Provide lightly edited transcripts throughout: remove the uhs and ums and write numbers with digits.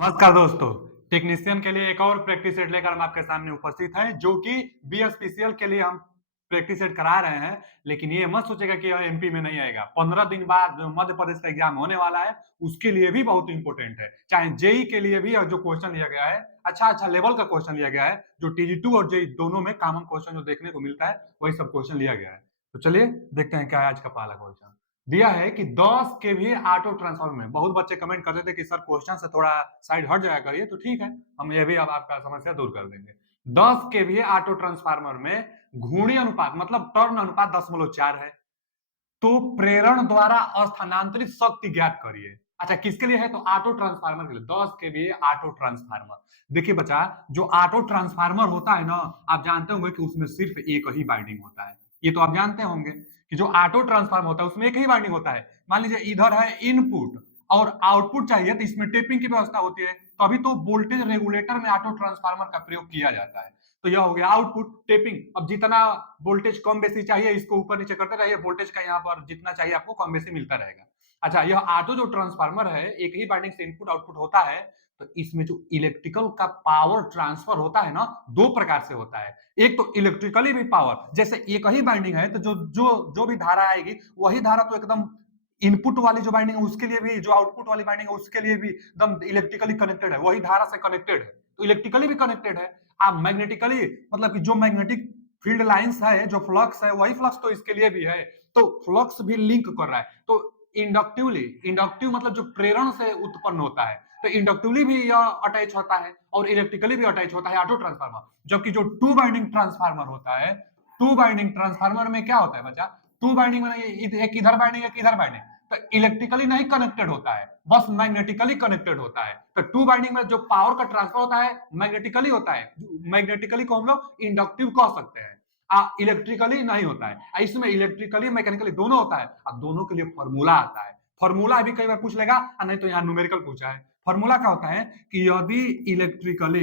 नमस्कार दोस्तों। टेक्नीशियन के लिए एक और प्रैक्टिस सेट लेकर हम आपके सामने उपस्थित हैं, जो कि बीएसपीसीएल के लिए हम प्रैक्टिस सेट करा रहे हैं। लेकिन ये मत सोचेगा कि यह एमपी में नहीं आएगा। 15 दिन बाद जो मध्य प्रदेश का एग्जाम होने वाला है, उसके लिए भी बहुत इंपॉर्टेंट है। चाहे जेई के लिए भी जो क्वेश्चन लिया गया है, अच्छा लेवल का क्वेश्चन लिया गया है, जो टीजी2 और जेई दोनों में कॉमन क्वेश्चन जो देखने को मिलता है, वही सब क्वेश्चन लिया गया है। तो चलिए देखते हैं क्या है आज का पहला क्वेश्चन। दिया है कि 10 केवीए ऑटो ट्रांसफार्मर में, बहुत बच्चे कमेंट करते थे कि सर क्वेश्चन से थोड़ा साइड हट जाया करिए, तो ठीक है, हम ये भी अब आपका समस्या दूर कर देंगे। 10 केवीए ऑटो ट्रांसफार्मर में घूर्णी अनुपात मतलब टर्न अनुपात 10.4 है, तो प्रेरण द्वारा स्थानांतरित शक्ति ज्ञात करिए। अच्छा, किसके लिए है? तो ऑटो ट्रांसफार्मर के लिए। 10 केवीए ऑटो ट्रांसफार्मर। देखिए बच्चा, जो ऑटो ट्रांसफार्मर होता है ना, आप जानते होंगे कि उसमें सिर्फ एक ही वाइंडिंग होता है। ये तो आप जानते होंगे कि जो ऑटो ट्रांसफार्मर होता है उसमें एक ही वाइंडिंग होता है। मान लीजिए इधर है इनपुट और आउटपुट चाहिए, तो इसमें टेपिंग की व्यवस्था होती है, तभी तो वोल्टेज रेगुलेटर में ऑटो ट्रांसफार्मर का प्रयोग किया जाता है। तो यह हो गया आउटपुट टेपिंग। अब जितना वोल्टेज कम बेसी चाहिए, इसको ऊपर नीचे करते रहिए, वोल्टेज का यहाँ पर जितना चाहिए आपको कम बेसी मिलता रहेगा। अच्छा, यह ऑटो जो ट्रांसफार्मर है, एक ही वाइंडिंग से इनपुट आउटपुट होता है, तो इसमें जो इलेक्ट्रिकल का पावर ट्रांसफर होता है ना, दो प्रकार से होता है। एक तो इलेक्ट्रिकली भी पावर, जैसे एक ही बाइंडिंग है तो जो जो जो भी धारा आएगी, वही धारा तो एकदम इनपुट वाली जो बाइंडिंग है उसके लिए भी, जो आउटपुट वाली बाइंडिंग है उसके लिए भी एकदम इलेक्ट्रिकली कनेक्टेड है, वही धारा से कनेक्टेड है, तो इलेक्ट्रिकली भी कनेक्टेड है। आप मैग्नेटिकली मतलब कि जो मैग्नेटिक फील्ड लाइंस है, जो फ्लक्स है, वही फ्लक्स तो इसके लिए भी है, तो फ्लक्स भी लिंक कर रहा है। तो इंडक्टिवली, इंडक्टिव मतलब जो प्रेरण से उत्पन्न होता है, तो इंडक्टिवली भी यह अटैच होता है और इलेक्ट्रिकली भी अटैच होता है ऑटो ट्रांसफार्मर। जबकि जो टू बाइंडिंग ट्रांसफार्मर होता है, टू बाइंडिंग ट्रांसफार्मर में क्या होता है बच्चा? टू बाइंडिंग में एक इधर बाइंडिंग एक इधर बाइंडिंग, तो इलेक्ट्रिकली नहीं कनेक्टेड होता है, बस मैग्नेटिकली कनेक्टेड होता है। तो टू बाइंडिंग में जो पावर का ट्रांसफर होता है मैग्नेटिकली होता है। मैग्नेटिकली को हम लोग इंडक्टिव कह सकते हैं, इलेक्ट्रिकली नहीं होता है। इसमें इलेक्ट्रिकली मैकेनिकली दोनों होता है, और दोनों के लिए फॉर्मूला आता है। फॉर्मूला भी कई बार पूछ लेगा, नहीं तो यहाँ न्यूमेरिकल पूछा है। फॉर्मूला क्या होता है कि यदि इलेक्ट्रिकली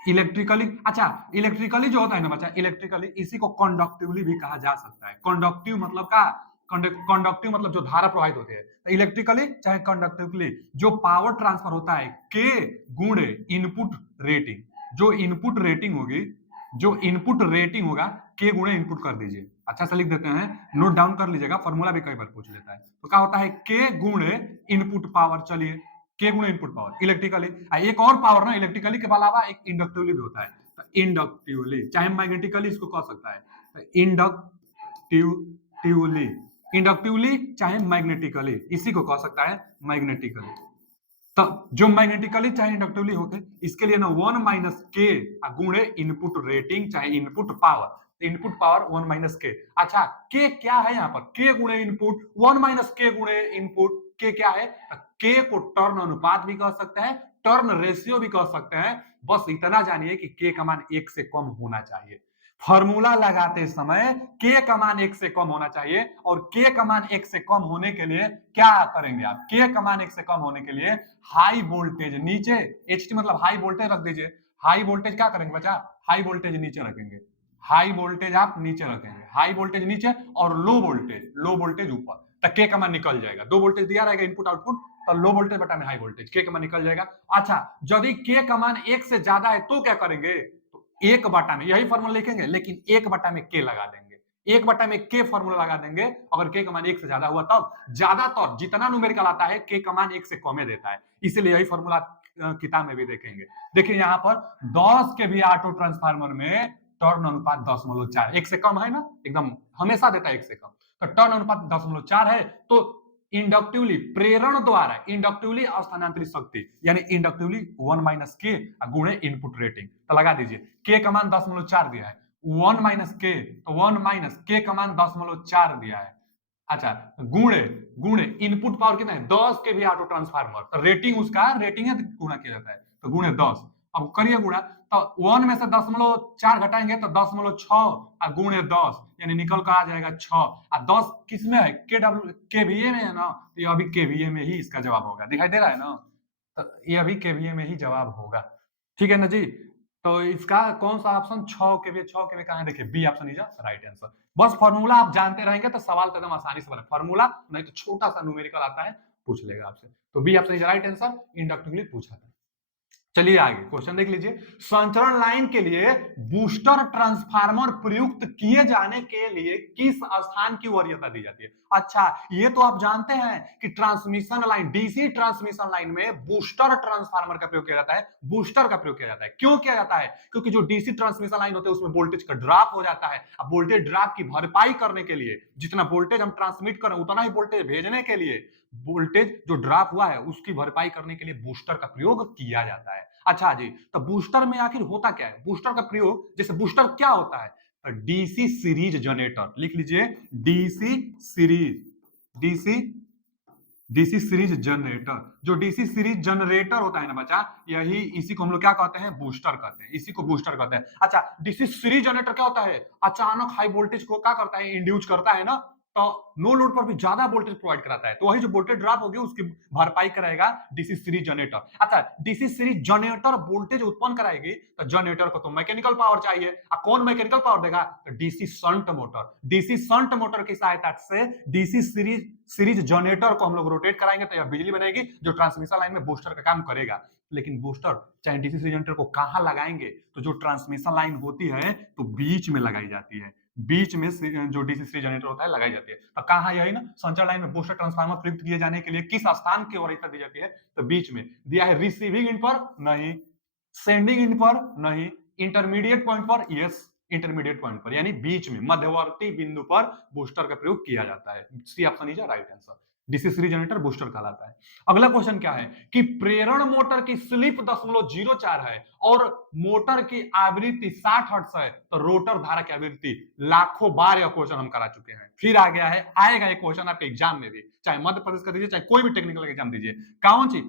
इलेक्ट्रिकली अच्छा, इलेक्ट्रिकली जो होता है ना बच्चा, इलेक्ट्रिकली इसी को कंडक्टिवली भी कहा जा सकता है। कंडक्टिव मतलब का, कंडक्टिव मतलब जो धारा प्रवाहित होती है। इलेक्ट्रिकली चाहे कंडक्टिवली जो पावर ट्रांसफर होता है के गुणे इनपुट रेटिंग, जो इनपुट रेटिंग होगी, जो इनपुट रेटिंग होगा, के गुणे इनपुट कर दीजिए। अच्छा सा लिख देते हैं, नोट डाउन कर लीजिएगा, फॉर्मूला भी कई बार पूछ लेता है। तो क्या होता है? के गुणे इनपुट पावर। चलिए, के गुणे इनपुट पावर इलेक्ट्रिकली, एक और पावर ना इलेक्ट्रिकली के अलावा एक इंडक्टिवली भी होता है। तो इंडक्टिवली चाहे मैग्नेटिकली इसको कह सकता है, तो इंडक्टिवली, इंडक्टिवली चाहे मैग्नेटिकली इसी को कह सकता है मैग्नेटिकली। तो जो मैग्नेटिकली चाहे इंडक्टिवली होते, इसके लिए ना 1 माइनस के गुणे इनपुट रेटिंग चाहे input power, input power 1 minus के। अच्छा, के क्या है यहाँ पर? के गुणे इनपुट, 1 माइनस के गुणे इनपुट, के क्या है? के को टर्न अनुपात भी कह सकते हैं, टर्न रेशियो भी कह सकते हैं। बस इतना जानिए कि के का मान 1 से कम होना चाहिए। फॉर्मूला लगाते समय के का मान 1 से कम होना चाहिए, और के का मान 1 से कम होने के लिए क्या करेंगे आप? के का मान 1 से कम होने के लिए हाई वोल्टेज नीचे, एचटी मतलब हाई वोल्टेज रख दीजिए। हाई वोल्टेज क्या करेंगे बच्चा? हाई वोल्टेज नीचे रखेंगे। हाई वोल्टेज आप नीचे रखेंगे, हाई वोल्टेज नीचे और लो वोल्टेज ऊपर, तो के का मान निकल जाएगा। दो वोल्टेज दिया रहेगा इनपुट आउटपुट, तो लो वोल्टेज बटा में हाई वोल्टेज, के का मान निकल जाएगा। अच्छा, यदि के का मान 1 से ज्यादा है तो क्या करेंगे? तो 1 बटा में यही फॉर्मूला लिखेंगे, लेकिन 1 बटा में के लगा देंगे। 1 बटा में के फॉर्मूला लगा देंगे। अगर के का मान 1 से ज्यादा हुआ तब, ज्यादातर जितना न्यूमेरिकल आता है के का मान 1 से कम देता है, इसीलिए यही फॉर्मूला किताब में भी देखेंगे। देखिए यहाँ पर 10 के भी ऑटो ट्रांसफार्मर में टर्न अनुपात 10.4, 1 से कम है ना, एकदम हमेशा देता है 1 से कम, तो टर्न अनुपात 10.4 है। तो इंडक्टिवली प्रेरण द्वारा इंडक्टिवली स्थानांतरित शक्ति यानी इंडक्टिवली 1 माइनस के गुणे इनपुट रेटिंग, तो लगा दीजिए। के का मान 10.4 दिया है, 1 माइनस के, तो 1 माइनस के का मान 10.4 दिया है। अच्छा, गुणे गुणे इनपुट पावर कितना है? 10 के भी ऑटो ट्रांसफार्मर, तो रेटिंग उसका रेटिंग है, गुणा किया जाता है, तो गुणे 10। अब करिए गुणा, तो 1 में से 10.4 घटाएंगे तो 10.6 गुणे 10, यानी निकल कर आ जाएगा 6। 10 किस में है? केवीए में है ना, तो ये अभी केवीए में ही इसका जवाब होगा। दिखाई दे रहा है ना, तो ये अभी केवीए में ही जवाब होगा। ठीक है ना जी? तो इसका कौन सा ऑप्शन? 6 केवीए, 6 केवीए कहां है? देखिए B option is right answer. बस फॉर्मूला आप जानते रहेंगे तो सवाल तो एकदम आसानी से बने। फॉर्मूला नहीं तो छोटा सा न्यूमेरिकल आता है, पूछ लेगा आपसे। तो B option is right answer, inductively पूछा था। चलिए आगे क्वेश्चन देख लीजिए। संचरण लाइन के लिए बूस्टर ट्रांसफार्मर प्रयुक्त किए जाने के लिए किस स्थान की वरीयता दी जाती है? अच्छा, ये तो आप जानते हैं कि transmission line, DC transmission line में बूस्टर ट्रांसफार्मर का प्रयोग किया जाता है, बूस्टर का प्रयोग किया जाता है। क्यों किया जाता है? क्योंकि जो डीसी ट्रांसमिशन लाइन होते हैं उसमें वोल्टेज का ड्रॉप हो जाता है। अब वोल्टेज ड्रॉप की भरपाई करने के लिए, जितना वोल्टेज हम ट्रांसमिट करें उतना ही वोल्टेज भेजने के लिए, वोल्टेज जो ड्रॉप हुआ है उसकी भरपाई करने के लिए बूस्टर का प्रयोग किया जाता है। अच्छा जी, तो बूस्टर में आखिर होता क्या है? बूस्टर का प्रयोग, जैसे बूस्टर क्या होता है? तो डीसी सीरीज जनरेटर, लिख लीजिए DC series, DC DC series generator. जो डीसी सीरीज जनरेटर होता है ना बच्चा, यही इसी को हम लोग क्या कहते हैं? बूस्टर कहते हैं। इसी को बूस्टर कहते हैं। अच्छा, डीसी सीरीज जनरेटर क्या होता है? अचानक हाई वोल्टेज को क्या करता है? इंड्यूस करता है ना, तो नो लोड पर भी ज्यादा वोल्टेज प्रोवाइड कराता है, तो वही जो वोल्टेज ड्रॉप होगी उसकी भरपाई कराएगा डीसी सीरीज जनरेटर। अच्छा, डीसी सीरीज जनरेटर वोल्टेज उत्पन्न कराएगी, तो जनरेटर को तो मैकेनिकल पावर चाहिए। कौन मैकेनिकल पावर देगा? तो DC shunt motor. DC shunt motor की सहायता से डीसी सीरीज जनरेटर को हम लोग रोटेट कराएंगे, तो यह बिजली बनेगी जो ट्रांसमिशन लाइन में बूस्टर का काम करेगा। लेकिन बूस्टर चाहे डीसी सीरीज जनरेटर को कहां लगाएंगे? तो जो ट्रांसमिशन लाइन होती है तो बीच में लगाई जाती है, बीच में जो डीसी सीरीज जनरेटर होता है लगाई जाती है। तो कहां? यही ना, संचरण लाइन में बूस्टर ट्रांसफार्मर प्रयुक्त किए जाने के लिए किस स्थान की वरीयता दी जाती है? तो बीच में दिया है। रिसीविंग इन पर? नहीं। सेंडिंग इन पर? नहीं। इंटरमीडिएट पॉइंट पर? यस, इंटरमीडिएट पॉइंट पर, यानी बीच में मध्यवर्ती बिंदु पर बूस्टर का प्रयोग किया जाता है। C option is right answer. DC series generator booster कहलाता है। अगला क्वेश्चन क्या है कि प्रेरण मोटर की स्लिप 0.04 है और मोटर की आवृत्ति 60 हर्ट्ज है, तो रोटर धारा की आवृत्ति लाखों बार, यह क्वेश्चन हम करा चुके हैं। फिर आ गया है, आएगा एक क्वेश्चन आपके एग्जाम में भी, चाहे मध्य प्रदेश का दीजिए चाहे कोई भी टेक्निकल एग्जाम दीजिए। कौन सी?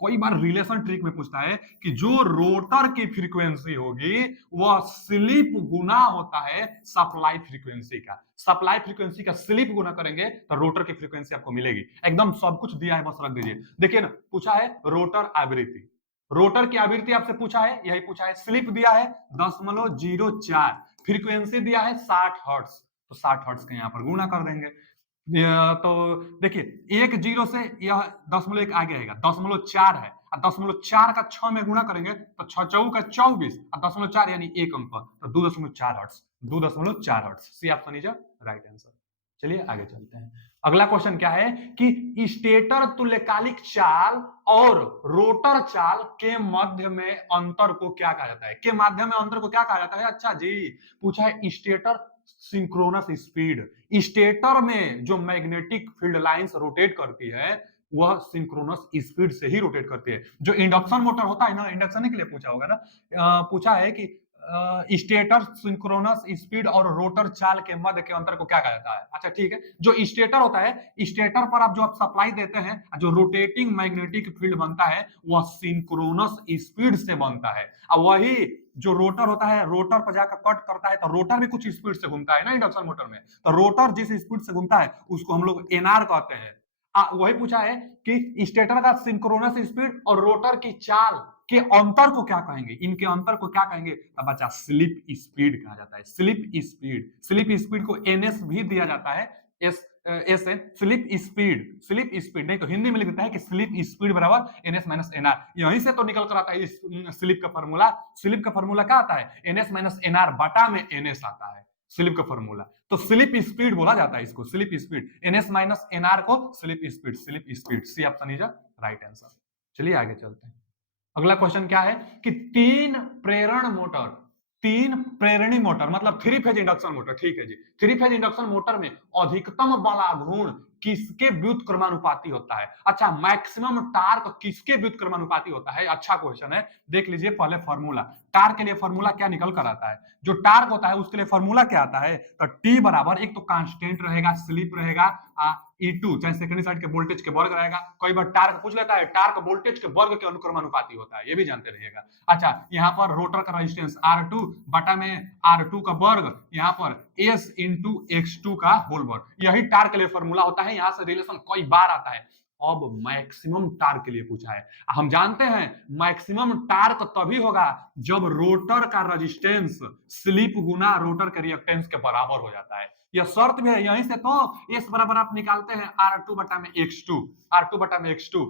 कई बार रिलेशन ट्रिक में पूछता है कि जो रोटर की फ्रीक्वेंसी होगी वह स्लिप गुना होता है सप्लाई फ्रीक्वेंसी का। सप्लाई फ्रीक्वेंसी का स्लिप गुना करेंगे तो रोटर की फ्रीक्वेंसी आपको मिलेगी। एकदम सब कुछ दिया है, बस रख दीजिए। देखिए ना, पूछा है रोटर आवृत्ति, रोटर की आवृत्ति आपसे पूछा है, यही पूछा है। स्लिप दिया है 0.04, फ्रीक्वेंसी दिया है 60 हर्ट्ज, तो 60 हर्ट्ज का यहाँ पर गुना कर देंगे। तो देखिए, एक जीरो से यह 0.1 आगे आएगा, 0.4 है, और 0.4 का 6 में गुणा करेंगे तो 6 चौक का 24, और 0.4 यानी एक अंक पर, तो 2.4 hertz, 2.4 hertz. C option is right answer. चलिए आगे चलते हैं। अगला क्वेश्चन क्या है कि स्टेटर तुल्यकालिक चाल और रोटर चाल के मध्य में अंतर को क्या कहा जाता है? के माध्यम में अंतर को क्या कहा जाता है? अच्छा जी, पूछा है स्टेटर सिंक्रोनस स्पीड। स्टेटर में जो मैग्नेटिक फील्ड लाइंस रोटेट करती है वह सिंक्रोनस स्पीड से ही रोटेट करती है। जो इंडक्शन मोटर होता है ना, इंडक्शन के लिए पूछा होगा ना, पूछा है कि स्टेटर सिंक्रोनस स्पीड और रोटर चाल के मध्य के अंतर को क्या कहा जाता है? अच्छा ठीक है, जो स्टेटर होता है, स्टेटर पर आप जो आप सप्लाई देते हैं, जो रोटेटिंग मैग्नेटिक फील्ड बनता है वह सिंक्रोनस स्पीड से बनता है। और वही जो रोटर होता है, रोटर पर जाकर कट करता है, तो रोटर भी कुछ स्पीड से घूमता है ना इंडक्शन मोटर में, तो रोटर जिस स्पीड से घूमता है उसको हम लोग एनआर कहते हैं। वही पूछा है कि स्टेटर का सिंक्रोनस स्पीड और रोटर की चाल के अंतर को क्या कहेंगे? इनके अंतर को क्या कहेंगे? तो बच्चा स्लिप स्पीड कहा जाता है। स्लिप स्पीड, स्लिप स्पीड को एनएस भी दिया जाता है, S S N, slip speed, slip speed नहीं तो हिंदी में लिख देता है कि स्लिप स्पीड बराबर एनएस माइनस एनआर। यहीं से तो निकल कर आता है इस स्लिप का फॉर्मूला। स्लिप का फॉर्मूला क्या आता है? एनएस माइनस एनआर बटा में एनएस आता है, स्लिप का फॉर्मूला। तो स्लिप स्पीड बोला जाता है इसको, slip speed, NS minus NR को slip speed, slip speed. C option is right answer. चलिए आगे चलते हैं। अगला क्वेश्चन क्या है कि तीन प्रेरण मोटर, तीन प्रेरणी मोटर मतलब थ्री फेज इंडक्शन मोटर, ठीक है जी, थ्री फेज इंडक्शन मोटर में अधिकतम बलाघूर्ण किसके व्युत्क्रमानुपाती होता है? अच्छा, मैक्सिमम टार्क किसके व्युत्क्रमानुपाती होता है? अच्छा क्वेश्चन है, देख लीजिए पहले फॉर्मूला। टार्क के लिए फॉर्मूला क्या निकल कर आता है? जो टार्क होता है उसके लिए फॉर्मूला क्या आता है? तो टी बराबर, एक तो कांस्टेंट रहेगा, स्लिप रहेगा, E2 चाहे सेकेंडरी साइड के वोल्टेज के वर्ग रहेगा। कई बार टार्क पूछ लेता है, टार्क वोल्टेज के वर्ग के अनुक्रमानुपाती होता है, ये भी जानते रहिएगा। अच्छा, यहाँ पर रोटर का रेजिस्टेंस R2 बटा में R2 का वर्ग, यहाँ पर S इंटू X2 का होल वर्ग, यही टार्क के लिए फॉर्मूला होता है। यहाँ से रिलेशन कई बार आता है, अब मैक्सिमम टार्क के लिए पूछा है। हम जानते हैं मैक्सिमम टार्क तभी होगा जब रोटर का रेजिस्टेंस स्लिप गुना रोटर के रिएक्टेंस के बराबर हो जाता है। यह शर्त भी है, यहीं से तो एस बराबर आप निकालते हैं R2 बटा में X2, R2 बटा में X2,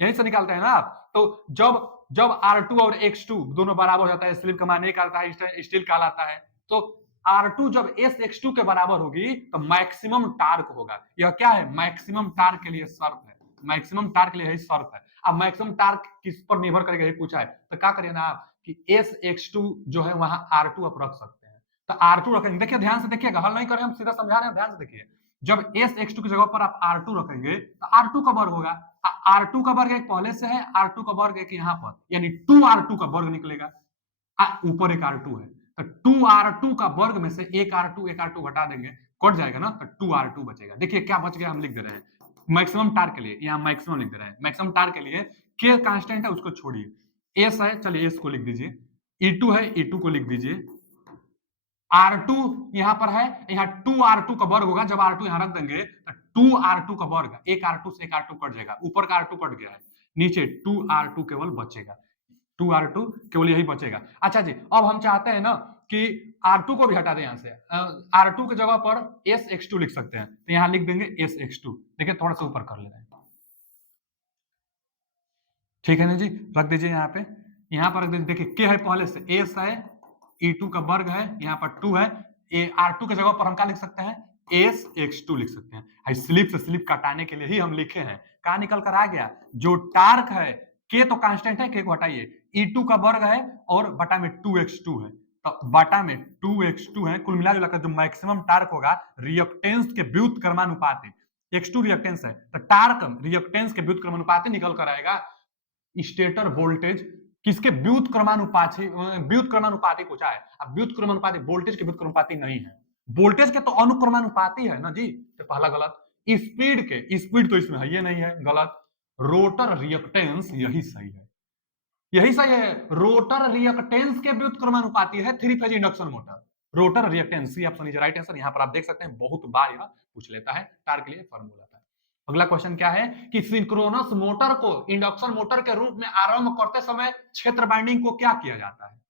यहीं से निकालते हैं ना आप। तो जब जब R2 और X2 दोनों बराबर हो जाता है, स्लिप का मान एक आता है, स्टील कहलाता है। तो R2 जब SX2 के बराबर होगी तो मैक्सिमम टार्क होगा। यह क्या है, मैक्सिमम टार्क के लिए शर्त है, मैक्सिमम टार्क के लिए यही शर्त है। अब मैक्सिमम टार्क किस पर निर्भर करेगा ये पूछा है, तो क्या करिए ना आप कि SX2 जो है वहां R2 आप रख सकते हैं, तो R2 रखेंगे। देखिए ध्यान से देखिएगा, हल नहीं करें हम, सीधा समझा रहे हैं, ध्यान से देखिए। जब SX2 की जगह पर आप R2 रखेंगे तो R2 का वर्ग होगा, R2 का वर्ग एक पहले से है, R2 का वर्ग एक यहाँ पर, यानी 2R2 का वर्ग निकलेगा, ऊपर एक R2 है, तो 2R2 का वर्ग में से एक R2 घटा देंगे, कट जाएगा ना, तो 2R2 बचेगा। देखिए क्या बच गया, हम लिख दे रहे हैं मैक्सिमम टार्क के लिए, यहाँ मैक्सिमम लिख दे रहे हैं। मैक्सिमम टार्क के लिए के कांस्टेंट है उसको छोड़िए, एस है, चलिए एस को लिख दीजिए, E2 है, E2 को लिख दीजिए, R2 यहां पर है, यहाँ 2R2 का वर्ग होगा, जब R2 यहां रख देंगे तो 2R2 का वर्ग, एक R2 से एक R2 कट जाएगा, ऊपर का R2 कट गया है, नीचे 2R2 केवल बचेगा, 2R2 केवल यही बचेगा। अच्छा जी, अब हम चाहते हैं ना कि R2 को भी हटा दें, यहां से R2 की जगह पर SX2 लिख सकते हैं, तो यहां लिख देंगे SX2। देखिए थोड़ा सा ऊपर कर ले रहे हैं, ठीक है ना जी, रख दीजिए यहाँ पे, यहाँ पर रख दीजिए। देखिए के है पहले से, एस है, E2 का वर्ग है, यहाँ पर 2 है, R2 की जगह पर हम क्या लिख सकते हैं, SX2 लिख सकते हैं। स्लिप से स्लिप कटाने के लिए ही हम लिखे हैं, कहा निकल कर आ गया, जो टार्क है, के तो कांस्टेंट है, के को हटाइए, E2 का वर्ग है और बटा में 2x2 है, तो बटा में 2x2 है, कुल मिला जुलाकर जो मैक्सिमम टार्क होगा रिएक्टेंस के व्युत्क्रमानुपाती, X2 रिएक्टेंस है, तो टार्क रिएक्टेंस के व्युत्क्रमानुपाती निकल कर आएगा। स्टेटर वोल्टेज किसके व्युत्क्रमानुपाती पूछा है, अब व्युत्क्रमानुपाती वोल्टेज के व्युत्क्रमानुपाती नहीं है, वोल्टेज के तो अनुक्रमानुपाती है ना जी, तो पहला गलत। स्पीड के, स्पीड तो इसमें है, ये नहीं है, गलत। रोटर रिएक्टेंस यही सही है, यही सही है, रोटर रिएक्टेंस के व्युत्क्रमानुपाती है three phase induction motor. Rotor reactance, C option is right answer. यहां पर आप देख सकते हैं बहुत बार यह पूछ लेता है, टार के लिए फॉर्मूला था। अगला क्वेश्चन क्या है कि सिंक्रोनस मोटर को इंडक्शन मोटर के रूप में आरंभ करते समय क्षेत्र बाइंडिंग को क्या किया जाता है।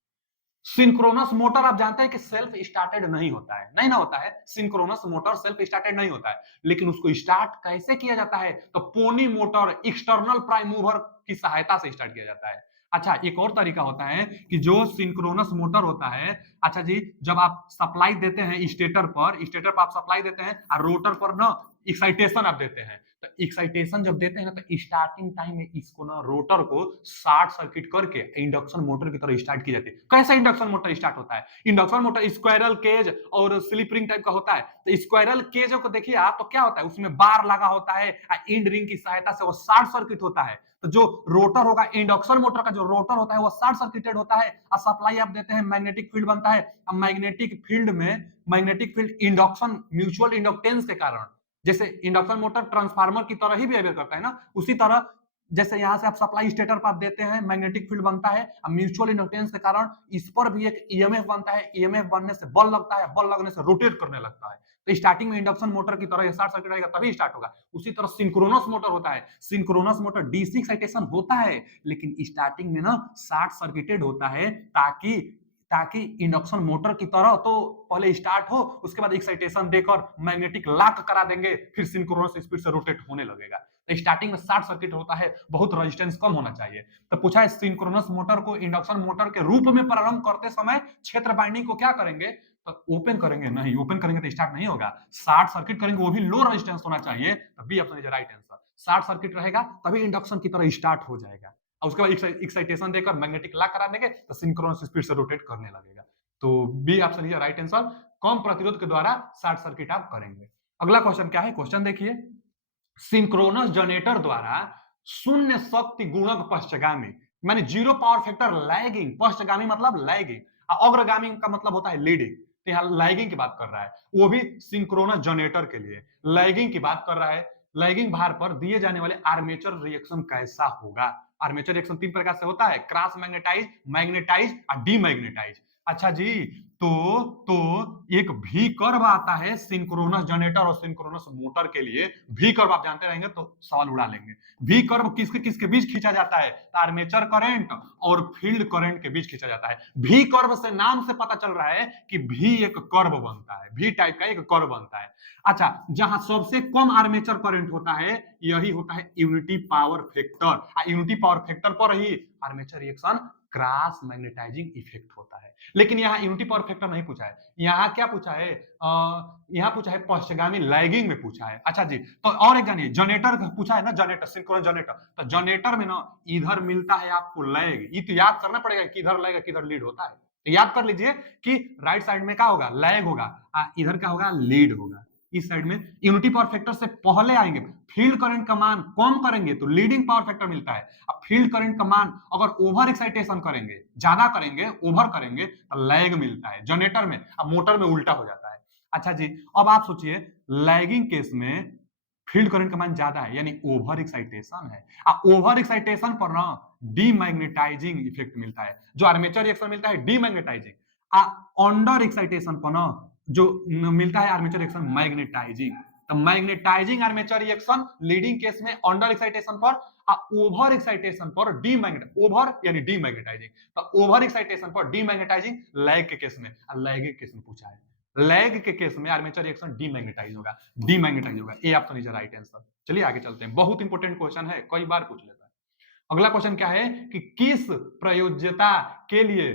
सिंक्रोनस मोटर आप जानते हैं कि सेल्फ स्टार्टेड नहीं होता है, नहीं ना होता है, सिंक्रोनस मोटर सेल्फ स्टार्टेड नहीं होता है, लेकिन उसको स्टार्ट कैसे किया जाता है, तो pony motor external prime mover की सहायता से स्टार्ट किया जाता है। अच्छा, एक और तरीका होता है कि जो सिंक्रोनस मोटर होता है, अच्छा जी, जब आप सप्लाई देते हैं स्टेटर पर आप सप्लाई देते हैं और रोटर पर ना एक्साइटेशन आप देते हैं, तो एक्साइटेशन जब देते हैं ना तो स्टार्टिंग टाइम में इसको ना रोटर को शॉर्ट सर्किट करके इंडक्शन मोटर की तरह स्टार्ट की जाती है। कैसे इंडक्शन मोटर स्टार्ट होता है, इंडक्शन मोटर स्क्वायरल केज और स्लिप रिंग टाइप का होता है, तो स्क्वायरल केज को देखिए आप, तो क्या होता है उसमें बार लगा होता है, इंड रिंग की सहायता से वो शॉर्ट सर्किट होता है, तो जो रोटर होगा इंडक्शन मोटर का जो रोटर होता है वो शॉर्ट सर्किटेड होता है, और सप्लाई आप देते हैं, मैग्नेटिक फील्ड बनता है, अब मैग्नेटिक फील्ड में magnetic field induction mutual inductance के कारण, जैसे इंडक्शन मोटर ट्रांसफार्मर की तरह ही बिहेवियर करता है ना, उसी तरह जैसे यहां से आप सप्लाई स्टेटर पर आप देते हैं, मैग्नेटिक फील्ड बनता है, म्यूचुअल इंडक्टेंस के कारण इस पर भी एक ईएमएफ बनता है, ईएमएफ बनने से बल लगता है, बल लगने से रोटेट करने लगता है, तो स्टार्टिंग में इंडक्शन मोटर की तरह शॉर्ट सर्किट रहेगा तभी स्टार्ट होगा। उसी तरह सिंक्रोनस मोटर होता है, सिंक्रोनस मोटर डीसी एक्साइटेशन होता है, लेकिन स्टार्टिंग में ना शॉर्ट सर्किटेड होता है, ताकि ताकि इंडक्शन मोटर की तरह तो पहले स्टार्ट हो, उसके बाद एक्साइटेशन देकर मैग्नेटिक लॉक करा देंगे, फिर सिंक्रोनस स्पीड से रोटेट होने लगेगा। तो स्टार्टिंग में शॉर्ट सर्किट होता है, बहुत रेजिस्टेंस कम होना चाहिए। तो पूछा है सिंक्रोनस मोटर को इंडक्शन मोटर के रूप में प्रारंभ करते समय क्षेत्र बाइंडिंग को क्या करेंगे, तो ओपन करेंगे, नहीं ओपन करेंगे तो स्टार्ट नहीं होगा, शॉर्ट सर्किट करेंगे, वो भी लो रेजिस्टेंस होना चाहिए, तो B option is right answer. Short circuit रहेगा तभी इंडक्शन की तरह स्टार्ट हो जाएगा, और उसके बाद एक्साइटेशन देकर मैग्नेटिक लॉक करा देंगे तो सिंक्रोनस स्पीड से रोटेट करने लगेगा। तो B option is right answer, कम प्रतिरोध के द्वारा शॉर्ट सर्किट आप करेंगे। अगला क्वेश्चन क्या है, क्वेश्चन देखिए, सिंक्रोनस जनरेटर द्वारा शून्य शक्ति गुणक पश्चगामी, माने जीरो पावर फैक्टर लैगिंग, पश्चगामी मतलब लैगिंग, अग्रगामी का मतलब होता है लीडिंग, तो यहाँ लैगिंग की बात कर रहा है, वो भी सिंक्रोनस जनरेटर के लिए लैगिंग की बात कर रहा है। लैगिंग भार पर दिए जाने वाले आर्मेचर रिएक्शन कैसा होगा। आर्मेचर रिएक्शन तीन प्रकार से होता है, क्रॉस मैग्नेटाइज, मैग्नेटाइज और डीमैग्नेटाइज। अच्छा जी, तो एक भी कर्व आता है सिंक्रोनस जनरेटर और सिंक्रोनस मोटर के लिए। भी कर्व आप जानते रहेंगे तो सवाल उड़ा लेंगे। भी कर्व किसके किसके बीच खींचा जाता है? आर्मेचर करंट और फील्ड करंट के बीच खींचा जाता है। भी कर्व से नाम से पता चल रहा है कि भी एक कर्व बनता है, भी टाइप का एक कर्व बनता है। अच्छा, जहां सबसे कम आर्मेचर करंट होता है यही होता है unity power factor. Unity power factor पर ही armature reaction cross magnetising effect होता है। लेकिन यहाँ यूनिटी पावर फैक्टर नहीं पूछा है, यहाँ क्या पूछा है? यहाँ पूछा है पश्चगामी लैगिंग में पूछा है। अच्छा जी, तो और एक जानिए, जनरेटर पूछा है ना, जनरेटर सिंक्रोनस जनरेटर। तो जनरेटर में ना इधर मिलता है आपको लैग, ये तो याद करना पड़ेगा किधर लैग किधर लीड होता है। तो याद कर लीजिए कि राइट साइड में क्या होगा? लैग होगा, इधर क्या होगा? लीड होगा। इस साइड में यूनिटी पावर फैक्टर से पहले आएंगे, फील्ड करंट का मान कम करेंगे तो लीडिंग पावर फैक्टर मिलता है। अब फील्ड करंट का मान अगर ओवर एक्साइटेशन करेंगे, ज्यादा करेंगे, ओवर करेंगे तो लैग मिलता है जनरेटर में। अब मोटर में उल्टा हो जाता है। अच्छा जी, अब आप सोचिए लैगिंग केस में फील्ड करंट का मान ज्यादा है यानी ओवर एक्साइटेशन है। ओवर एक्साइटेशन पर ना डीमैग्नेटाइजिंग इफेक्ट मिलता है, जो आर्मेचर रिएक्शन मिलता है डीमैग्नेटाइजिंग। अंडर एक्साइटेशन पर ना जो मिलता है आर्मेचर रिएक्शन मैग्नेटाइजिंग। तो magnetizing armature reaction leading case में अंडर एक्साइटेशन पर, ओवर एक्साइटेशन पर डीमैग्नेट, ओवर यानी डीमैग्नेटाइजिंग। तो ओवर एक्साइटेशन पर डीमैग्नेटाइजिंग लैग के केस में, लैग के केस में पूछा है। लैग के केस में आर्मेचर रिएक्शन डीमैग्नेटाइज होगा, डीमैग्नेटाइज होगा। A option is right answer. चलिए आगे चलते हैं, बहुत इंपॉर्टेंट क्वेश्चन है, कई बार पूछ लेता है। अगला क्वेश्चन क्या है कि किस प्रयोज्यता के लिए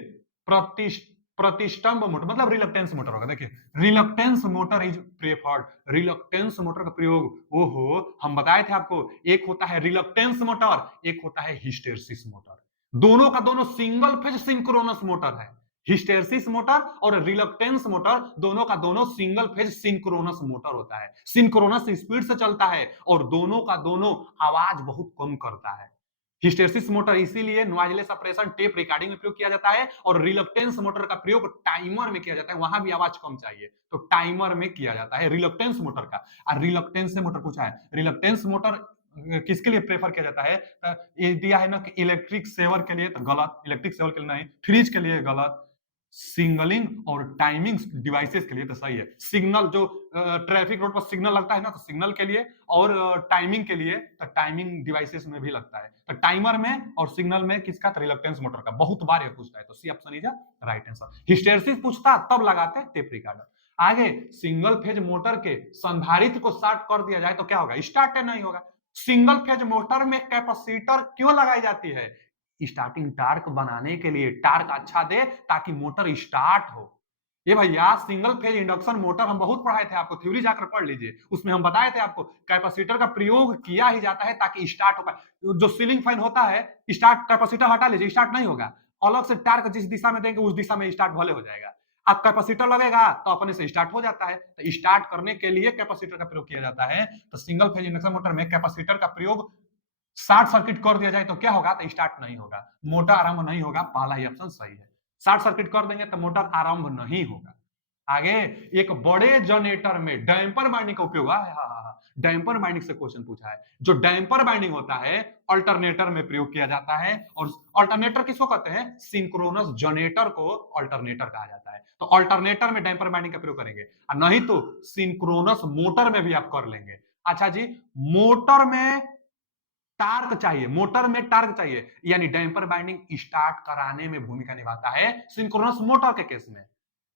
प्रतिष्ठम्भ मोटर मतलब रिलक्टेंस मोटर होगा। देखिए reluctance motor is preferred. Reluctance motor का प्रयोग, ओहो, हम बताए थे आपको, एक होता है रिलक्टेंस मोटर, एक होता है हिस्टेरिसिस मोटर। दोनों का दोनों सिंगल फेज सिंक्रोनस मोटर है। हिस्टेरिसिस मोटर और रिलक्टेंस मोटर दोनों का दोनों सिंगल फेज सिंक्रोनस मोटर होता है। सिंक्रोनस स्पीड से चलता है और दोनों का दोनों आवाज बहुत कम करता है। हिस्टेरिसिस मोटर इसीलिए नॉइजलेस ऑपरेशन टेप रिकॉर्डिंग में प्रयोग किया जाता है और रिलक्टेंस मोटर का प्रयोग टाइमर में किया जाता है, वहां भी आवाज कम चाहिए तो टाइमर में किया जाता है रिलक्टेंस मोटर का। और रिलक्टेंस से मोटर पूछा है, रिलक्टेंस मोटर किसके लिए प्रेफर किया जाता है? ये दिया है ना कि इलेक्ट्रिक सेवर के लिए, तो गलत, इलेक्ट्रिक सेवर के लिए नहीं, फ्रिज के लिए गलत, सिग्नलिंग और टाइमिंग डिवाइसेस के लिए तो सही है। सिग्नल जो ट्रैफिक रोड पर सिग्नल लगता है ना, तो सिग्नल के लिए, और टाइमिंग के लिए तो टाइमिंग डिवाइसेस में भी लगता है। तो टाइमर में और सिग्नल में किसका? तो रिलक्टेंस मोटर का। बहुत बार ये पूछता है, तो C option is right answer. Hysteresis पूछता तब लगाते टेप रिकॉर्डर। आगे सिंगल फेज मोटर के संधारित्र को शॉर्ट कर दिया जाए तो क्या होगा? स्टार्ट नहीं होगा। सिंगल फेज मोटर में कैपेसिटर क्यों लगाई जाती है? स्टार्टिंग टार्क बनाने के लिए, टार्क अच्छा दे ताकि मोटर स्टार्ट हो। ये भैया सिंगल फेज इंडक्शन मोटर हम बहुत पढ़ाए थे आपको, थ्योरी जाकर पढ़ लीजिए, उसमें हम बताए थे आपको कैपेसिटर का प्रयोग किया ही जाता है ताकि स्टार्ट हो पाए। जो सीलिंग फैन होता है, स्टार्ट कैपेसिटर हटा लीजिए, स्टार्ट नहीं होगा। अलग से टार्क जिस दिशा में देंगे उस दिशा में स्टार्ट भले हो जाएगा। अब कैपेसिटर लगेगा तो अपने से स्टार्ट हो जाता है। तो स्टार्ट करने के लिए कैपेसिटर का प्रयोग किया जाता है। तो सिंगल फेज इंडक्शन मोटर में कैपेसिटर का प्रयोग शॉर्ट सर्किट कर दिया जाए तो क्या होगा? तो स्टार्ट नहीं होगा, मोटर आरंभ नहीं होगा। पहला ही ऑप्शन सही है। शॉर्ट सर्किट कर देंगे तो मोटर आरंभ नहीं होगा। आगे एक बड़े जनरेटर में डैम्पर बाइंडिंग का उपयोग है। डैम्पर बाइंडिंग से क्वेश्चन पूछा है। जो डैम्पर बाइंडिंग होता है अल्टरनेटर में प्रयोग किया जाता है। और अल्टरनेटर किसको कहते हैं? सिंक्रोनस जनरेटर को अल्टरनेटर कहा जाता है। तो अल्टरनेटर में डैम्पर बाइंडिंग का प्रयोग करेंगे, और नहीं तो सिंक्रोनस मोटर में भी आप कर लेंगे। अच्छा जी, मोटर में टार्क चाहिए, मोटर में टार्क चाहिए, यानी डैम्पर बाइंडिंग स्टार्ट कराने में भूमिका निभाता है सिंक्रोनस मोटर के केस में।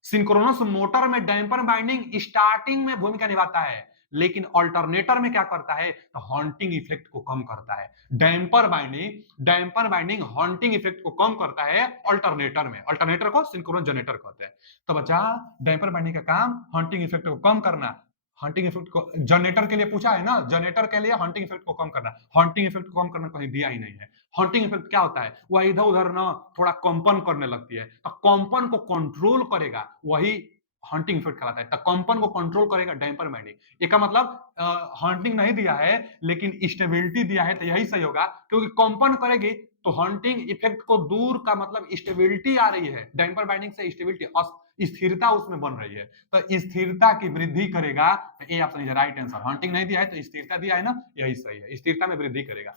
सिंक्रोनस मोटर में डैम्पर बाइंडिंग स्टार्टिंग में भूमिका निभाता है, लेकिन अल्टरनेटर में क्या करता है? तो हॉन्टिंग इफेक्ट को कम करता है। डैम्पर बाइंडिंग हॉन्टिंग इफेक्ट को कम करता है अल्टरनेटर में। अल्टरनेटर को सिंक्रोनस जनरेटर कहते हैं। तो बच्चा डैम्पर बाइंडिंग का काम हॉन्टिंग इफेक्ट को कम करना। हंटिंग इफेक्ट को जनरेटर के लिए पूछा है ना, जनरेटर के लिए हंटिंग इफेक्ट को कम करना। हंटिंग इफेक्ट को कम करना कहीं दिया ही नहीं है। हंटिंग इफेक्ट क्या होता है? वह इधर उधर ना थोड़ा कंपन करने लगती है, तो कंपन को कंट्रोल करेगा, वही हंटिंग इफेक्ट कहलाता है। तो कंपन को कंट्रोल करेगा डैम्पर बाइंडिंग। इसका मतलब हंटिंग नहीं दिया है लेकिन स्टेबिलिटी दिया है, तो यही सही होगा, क्योंकि कंपन करेगी तो हंटिंग इफेक्ट को दूर का मतलब स्टेबिलिटी आ रही है। डैम्पर बाइंडिंग से स्टेबिलिटी, स्थिरता उसमें बन रही है, तो स्थिरता की वृद्धि करेगा। तो ए option is right answer. Hunting नहीं दिया है तो स्थिरता दिया है ना, यही सही है, स्थिरता में वृद्धि करेगा।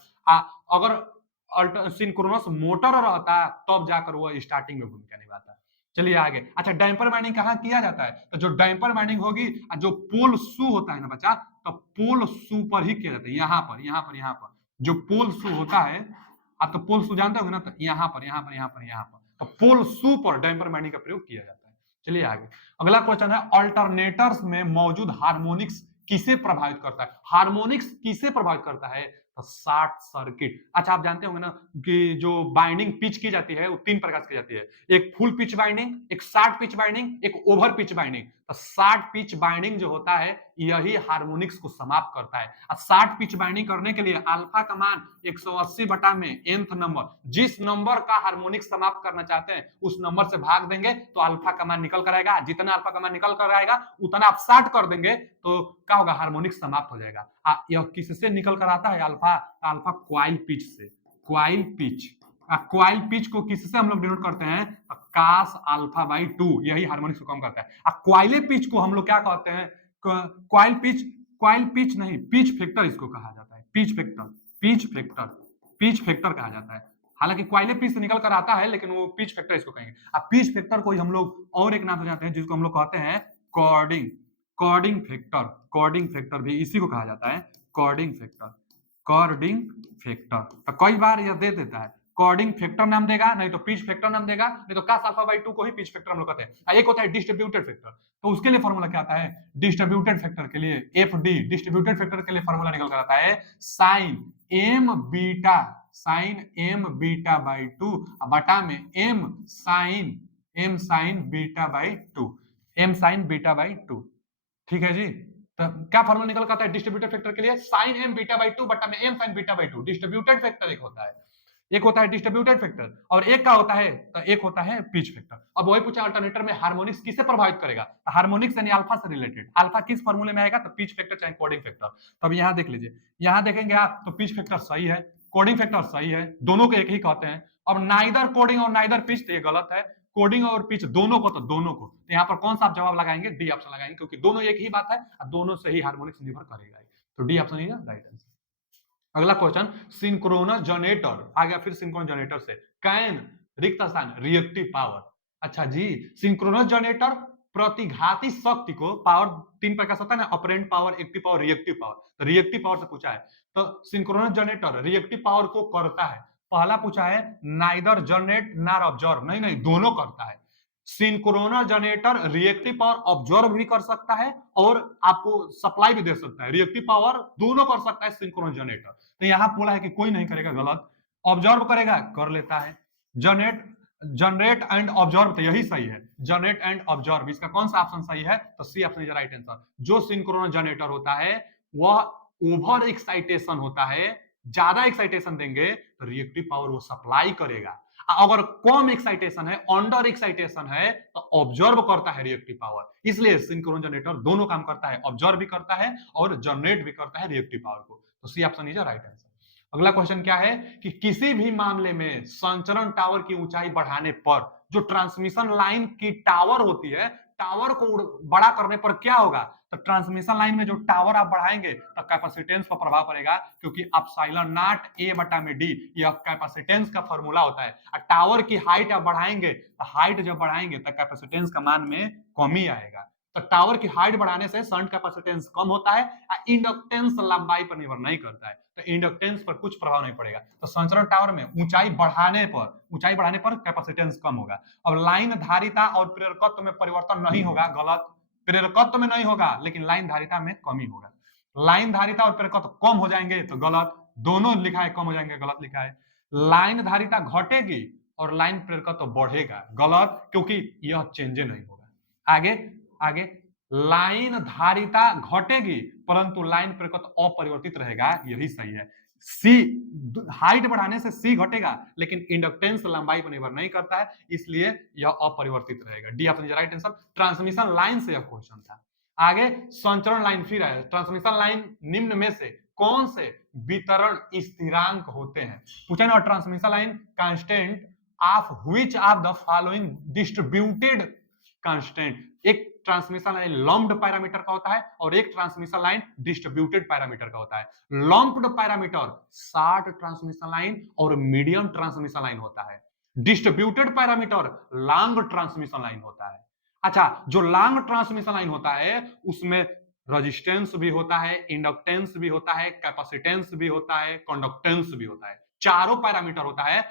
अगर सिंक्रोनस मोटर रहता तब जाकर वो स्टार्टिंग में भूमिका निभाता। चलिए आगे। अच्छा, डैम्पर बाइंडिंग कहाँ किया जाता है? तो जो डैम्पर बाइंडिंग होगी, जो पोल शू होता है ना बच्चा, तो पोल शू पर ही किया जाता है। यहाँ पर, यहाँ पर, यहाँ पर जो पोल शू होता है, आप तो पोल शू जानते होंगे ना, तो यहाँ पर, यहाँ पर, यहाँ पर, यहाँ पर, तो पोल शू पर डैम्पर बाइंडिंग का प्रयोग किया जाता है। चलिए आगे। अगला क्वेश्चन है, अल्टरनेटर्स में मौजूद हार्मोनिक्स किसे प्रभावित करता है? हार्मोनिक्स किसे प्रभावित करता है? तो शॉर्ट सर्किट। अच्छा, आप जानते होंगे ना कि जो बाइंडिंग पिच की जाती है वो 3 प्रकार से की जाती है। एक फुल पिच बाइंडिंग, एक शॉर्ट पिच बाइंडिंग, एक ओवर पिच बाइंडिंग। तो शॉर्ट पिच बाइंडिंग जो होता है यही हार्मोनिक्स को समाप्त करता है। और शॉर्ट पिच बाइंडिंग करने के लिए अल्फा का मान 180 बटा में nth नंबर, जिस नंबर का हार्मोनिक्स समाप्त करना चाहते हैं उस नंबर से भाग देंगे तो अल्फा का मान निकल कर आएगा। जितना अल्फा का मान निकल कर आएगा उतना आप शॉर्ट कर देंगे तो क्या होगा? हार्मोनिक्स समाप्त हो जाएगा। यह किससे निकल कर आता है? अल्फा, अल्फा क्वाइल पिच से। क्वाइल पिच, क्वाइल पिच को किससे हम लोग डिनोट करते हैं? कास अल्फा बाई 2, यही हार्मोनिक्स को कम करता है। क्वाइले पिच को हम लोग क्या कहते हैं? क्वाइल पिच, क्वाइल पिच नहीं, पिच फैक्टर इसको कहा जाता है। Pitch factor, pitch factor, pitch factor कहा जाता है। हालांकि क्वाइले पिच से निकल कर आता है लेकिन वो पिच फैक्टर इसको कहेंगे। अब पिच फैक्टर को हम लोग और एक नाम से जानते हैं जिसको हम लोग कहते हैं cording, cording factor. Cording factor भी इसी को कहा जाता है, कॉर्डिंग फैक्टर, कॉर्डिंग फैक्टर। तो कई बार यह दे देता है कॉर्डिंग फैक्टर नाम देगा, नहीं तो पिच फैक्टर नाम देगा, नहीं तो cos अल्फा बाई 2 को ही पिच फैक्टर हम लोग कहते हैं। एक होता है डिस्ट्रीब्यूटेड फैक्टर, तो उसके लिए फॉर्मूला क्या आता है? डिस्ट्रीब्यूटेड फैक्टर के लिए एफडी, डिस्ट्रीब्यूटेड फैक्टर के लिए फॉर्मूला निकल कर आता है sine M beta, sine M beta by 2 बटा में M sine beta by 2, M sine beta by 2। ठीक है जी। तो क्या फॉर्मूला निकल आता है डिस्ट्रीब्यूटेड फैक्टर के लिए? साइन एम बीटा बाई 2 बटा में M sine beta by 2। Distributed factor एक होता है, एक होता है डिस्ट्रीब्यूटेड फैक्टर, और एक का होता है, तो एक होता है पिच फैक्टर। अब वही पूछा अल्टरनेटर में हार्मोनिक्स किसे प्रभावित करेगा? हार्मोनिक्स यानी अल्फा से रिलेटेड। अल्फा किस फॉर्मूले में आएगा? तो पिच फैक्टर चाहे कोडिंग फैक्टर। तब यहां देख लीजिए, यहां देखेंगे आप तो पिच फैक्टर सही है, कोडिंग फैक्टर सही है, दोनों को एक ही कहते हैं। अब नाइदर कोडिंग और नाइदर पिच, तो ये गलत है। कोडिंग और पिच दोनों को, तो दोनों को, तो यहाँ पर कौन सा आप जवाब लगाएंगे? डी ऑप्शन लगाएंगे, क्योंकि दोनों एक ही बात है और दोनों से ही हार्मोनिक्स निर्भर करेगा। तो डी ऑप्शन ही ना राइट आंसर। अगला क्वेश्चन, सिंक्रोनस जनरेटर आ गया, फिर सिंक्रोनस जनरेटर से कैन रिक्त स्थान रिएक्टिव पावर। अच्छा जी, सिंक्रोनस जनरेटर प्रतिघाती शक्ति को, पावर 3 प्रकार से होता है ना, apparent power, active power, reactive power. तो रिएक्टिव पावर से पूछा है, तो सिंक्रोनस जनरेटर रिएक्टिव पावर को करता है। पहला पूछा है नाइदर जनरेट नॉर ऑब्जर्व, नहीं नहीं, दोनों करता है। Synchronous generator reactive power observe भी कर सकता है और आपको सप्लाई भी दे सकता है। रिएक्टिव पावर दोनों कर सकता है सिंक्रोनस जनरेटर। तो यहां बोला है कि कोई नहीं करेगा, गलत। ऑब्जर्व करेगा, कर लेता है। जनरेट, जनरेट एंड ऑब्जर्व, तो यही सही है, जनरेट एंड ऑब्जर्व। इसका कौन सा ऑप्शन सही है? तो C option is right answer. जो सिंक्रोनस जनरेटर होता है वह ओवर एक्साइटेशन होता है, ज्यादा एक्साइटेशन देंगे तो रिएक्टिव पावर वो सप्लाई करेगा। अगर कम एक्साइटेशन है, अंडर एक्साइटेशन है, तो ऑब्जर्व करता है रिएक्टिव पावर। इसलिए सिंक्रोनस जनरेटर दोनों काम करता है, ऑब्जर्व भी करता है और जनरेट भी करता है रिएक्टिव पावर को। तो C option is right answer. अगला क्वेश्चन क्या है कि किसी भी मामले में संचरण टावर की ऊंचाई बढ़ाने पर जो ट्रांसमिशन लाइन की टावर होती है, टावर को बड़ा करने पर क्या होगा? तो ट्रांसमिशन लाइन में जो टावर आप बढ़ाएंगे तो कैपेसिटेंस पर प्रभाव पड़ेगा, क्योंकि एप्सिलॉन नॉट ए बटा में डी यह कैपेसिटेंस का फॉर्मूला होता है। और टावर की हाइट आप बढ़ाएंगे तो हाइट जब बढ़ाएंगे तो कैपेसिटेंस का मान में कमी आएगा। तो टावर की हाइट बढ़ाने से शंट कैपेसिटेंस कम होता है, इंडक्टेंस लंबाई पर निर्भर नहीं करता है, तो इंडक्टेंस पर कुछ प्रभाव नहीं पड़ेगा। तो संचरण टावर में ऊंचाई बढ़ाने पर कैपेसिटेंस कम होगा। अब लाइन धारिता और प्रेरकत्व में परिवर्तन नहीं होगा, गलत। प्रेरकत्व में नहीं होगा लेकिन लाइन धारिता में कमी होगा। लाइन धारिता और प्रेरकत्व कम हो जाएंगे तो गलत, दोनों लिखा है कम हो जाएंगे, गलत लिखा है। लाइन धारिता घटेगी और लाइन प्रेरकत्व बढ़ेगा, गलत, क्योंकि यह चेंज नहीं होगा। आगे आगे, लाइन धारिता घटेगी परंतु लाइन प्रेरकत्व अपरिवर्तित रहेगा, यही सही है। सी, हाइट बढ़ाने से सी घटेगा लेकिन इंडक्टेंस लंबाई पर निर्भर नहीं करता है, इसलिए यह अपरिवर्तित रहेगा। D option right answer. Transmission line से यह क्वेश्चन था। आगे संचरण लाइन फिर है। ट्रांसमिशन लाइन निम्न में से कौन से वितरण स्थिरांक होते हैं? पूछा ना, transmission line constant of which of the following distributed constant. एक ट्रांसमिशन लाइन लंप्ड पैरामीटर का होता है और एक ट्रांसमिशन लाइन डिस्ट्रीब्यूटेड पैरामीटर का होता है। Lumped parameter short transmission line और मीडियम ट्रांसमिशन लाइन होता है। Distributed parameter long transmission line होता है। अच्छा, जो लॉन्ग ट्रांसमिशन लाइन होता है उसमें रेजिस्टेंस भी होता है, इंडक्टेंस भी होता है, कैपेसिटेंस भी होता है, कंडक्टेंस भी होता है। चारों पैरामीटर होता है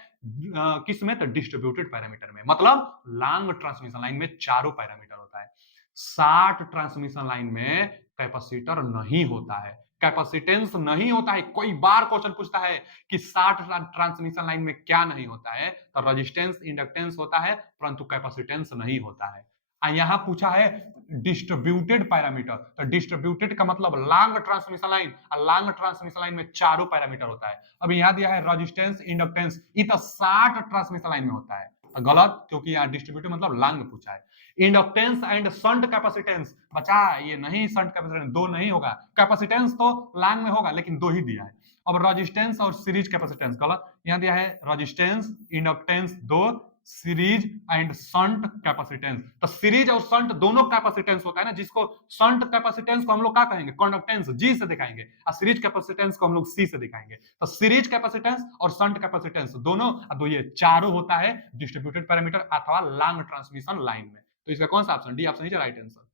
किसमें? तो डिस्ट्रीब्यूटेड पैरामीटर में। मतलब लॉन्ग ट्रांसमिशन लाइन में चारों पैरामीटर होता है। शॉर्ट ट्रांसमिशन लाइन में कैपेसिटर नहीं होता है, कैपेसिटेंस नहीं होता है। कोई बार क्वेश्चन पूछता है कि शॉर्ट ट्रांसमिशन लाइन में क्या नहीं होता है, तो रेजिस्टेंस इंडक्टेंस होता है परंतु कैपेसिटेंस नहीं होता है। यहां पूछा है डिस्ट्रीब्यूटेड पैरामीटर, तो डिस्ट्रीब्यूटेड का मतलब लॉन्ग ट्रांसमिशन लाइन, और लॉन्ग ट्रांसमिशन लाइन में चारों पैरामीटर होता है। अब यहां दिया है रेजिस्टेंस इंडक्टेंस, ये तो शॉर्ट ट्रांसमिशन लाइन में होता है, तो गलत, क्योंकि यहाँ डिस्ट्रीब्यूटेड मतलब लॉन्ग पूछा है। इंडक्टेंस एंड शंट कैपेसिटेंस, बचा ये नहीं, शंट कैपेसिटेंस दो नहीं होगा, कैपेसिटेंस तो लॉन्ग में होगा लेकिन दो ही दिया है। अब रेजिस्टेंस और सीरीज कैपेसिटेंस गलत, यहां दिया है रेजिस्टेंस इंडक्टेंस दो, सीरीज एंड शंट कैपेसिटेंस, तो सीरीज और शंट दोनों कैपेसिटेंस होता है ना, जिसको शंट कैपेसिटेंस को हम लोग क्या कहेंगे? कंडक्टेंस, जी से दिखाएंगे, और सीरीज कैपेसिटेंस को हम लोग सी से दिखाएंगे। तो सीरीज कैपेसिटेंस और शंट कैपेसिटेंस दोनों, दो ये चारों होता है डिस्ट्रीब्यूटेड पैरामीटर अथवा लॉन्ग ट्रांसमिशन लाइन में। तो इसका कौन सा ऑप्शन? डी ऑप्शन ही राइट आंसर।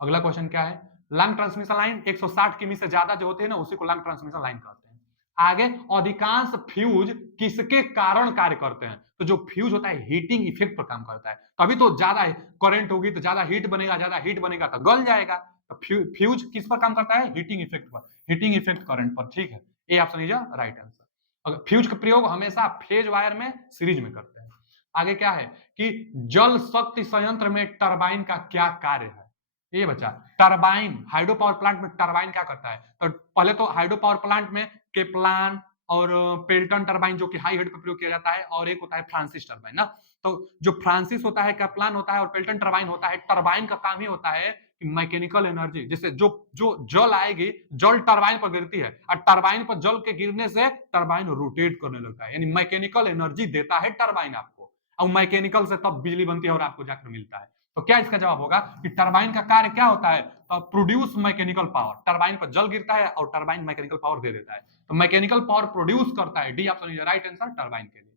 अगला क्वेश्चन क्या है? लॉन्ग ट्रांसमिशन लाइन 160 किमी से ज्यादा जो होते हैं ना, उसी को लॉन्ग ट्रांसमिशन लाइन कहते हैं। आगे, अधिकांश फ्यूज किसके कारण कार्य करते हैं? तो जो फ्यूज होता है हीटिंग इफेक्ट पर काम करता है, तभी तो ज्यादा करंट होगी तो ज्यादा हीट बनेगा, ज्यादा हीट बनेगा तो गल जाएगा। तो फ्यूज किस पर काम करता है? हीटिंग इफेक्ट पर, हीटिंग इफेक्ट करंट पर। ठीक है, ए option is right answer. Fuse का प्रयोग हमेशा फेज वायर में, सीरीज में करते हैं। आगे क्या है कि जल शक्ति संयंत्र में टरबाइन का क्या कार्य है? ये बच्चा, टरबाइन, हाइड्रो पावर प्लांट में टरबाइन क्या करता है? तो पहले तो हाइड्रो पावर प्लांट में केप्लान और पेल्टन टरबाइन जो कि हाई हेड पर प्रयोग किया जाता है, और एक होता है फ्रांसिस टरबाइन ना। तो जो फ्रांसिस होता है, केप्लान होता है और पेल्टन टरबाइन होता है, टरबाइन का काम ही होता है कि मैकेनिकल एनर्जी, जैसे जो जो जल आएगी, जल टरबाइन पर गिरती है और टरबाइन पर जल के गिरने से टरबाइन रोटेट करने लगता है, यानी मैकेनिकल एनर्जी देता है टरबाइन आपको, और मैकेनिकल से तब बिजली बनती है और आपको जाकर मिलता है। तो क्या इसका जवाब होगा कि टरबाइन का कार्य क्या होता है? तो प्रोड्यूस मैकेनिकल पावर, टरबाइन पर जल गिरता है और टरबाइन मैकेनिकल पावर दे देता है, तो मैकेनिकल पावर प्रोड्यूस करता है। D option is right answer turbine के लिए।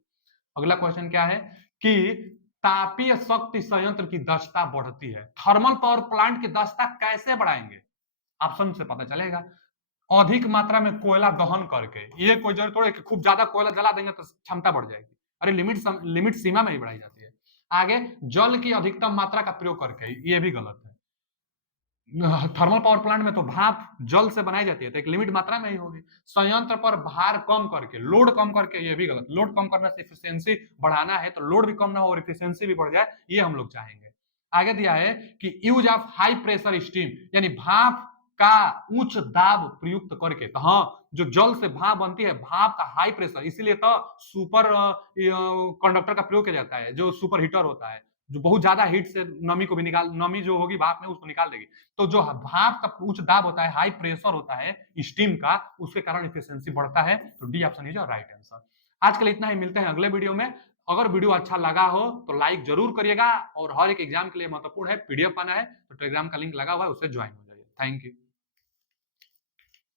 अगला क्वेश्चन क्या है कि तापीय शक्ति संयंत्र की दक्षता बढ़ती है, थर्मल पावर प्लांट की दक्षता कैसे बढ़ाएंगे? ऑप्शन से पता चलेगा। अधिक मात्रा में कोयला दहन करके, ये कोई जरूरत थोड़ी है कि खूब ज्यादा कोयला जला देंगे तो क्षमता बढ़ जाएगी, अरे लिमिट सीमा में ही बढ़ाई जाती है। आगे, जल की अधिकतम मात्रा का प्रयोग करके, ये भी गलत है। थर्मल पावर प्लांट में तो भाप जल से बनाई जाती है, तो एक लिमिट मात्रा में ही होगी। संयंत्र पर भार कम करके, लोड कम करके, ये भी गलत। लोड कम करने से एफिशिएंसी बढ़ाना है, तो लोड भी कम ना हो और एफिशिएंसी भी बढ़ जाए, ये हम लोग चाहेंगे। आगे दिया है कि use of high pressure steam, यानी भाप का उच्च दाब प्रयुक्त करके, तो हाँ, जो जल से भाप बनती है, भाप का हाई प्रेशर, इसीलिए तो सुपर कंडक्टर का प्रयोग किया जाता है, जो सुपर हीटर होता है, जो बहुत ज्यादा हीट से नमी को भी निकाल, नमी जो होगी भाप में उसको निकाल देगी। तो जो भाप का उच्च दाब होता है, हाई प्रेशर होता है स्टीम का, उसके कारण एफिशिएंसी बढ़ता है। तो D option is right answer. आज के लिए इतना ही, मिलते हैं अगले वीडियो में। अगर वीडियो अच्छा लगा हो तो लाइक जरूर करिएगा, और हर एक एग्जाम के लिए महत्वपूर्ण है, पीडीएफ पाना है तो टेलीग्राम का लिंक लगा हुआ है, उससे ज्वाइन हो जाइए। Thank you.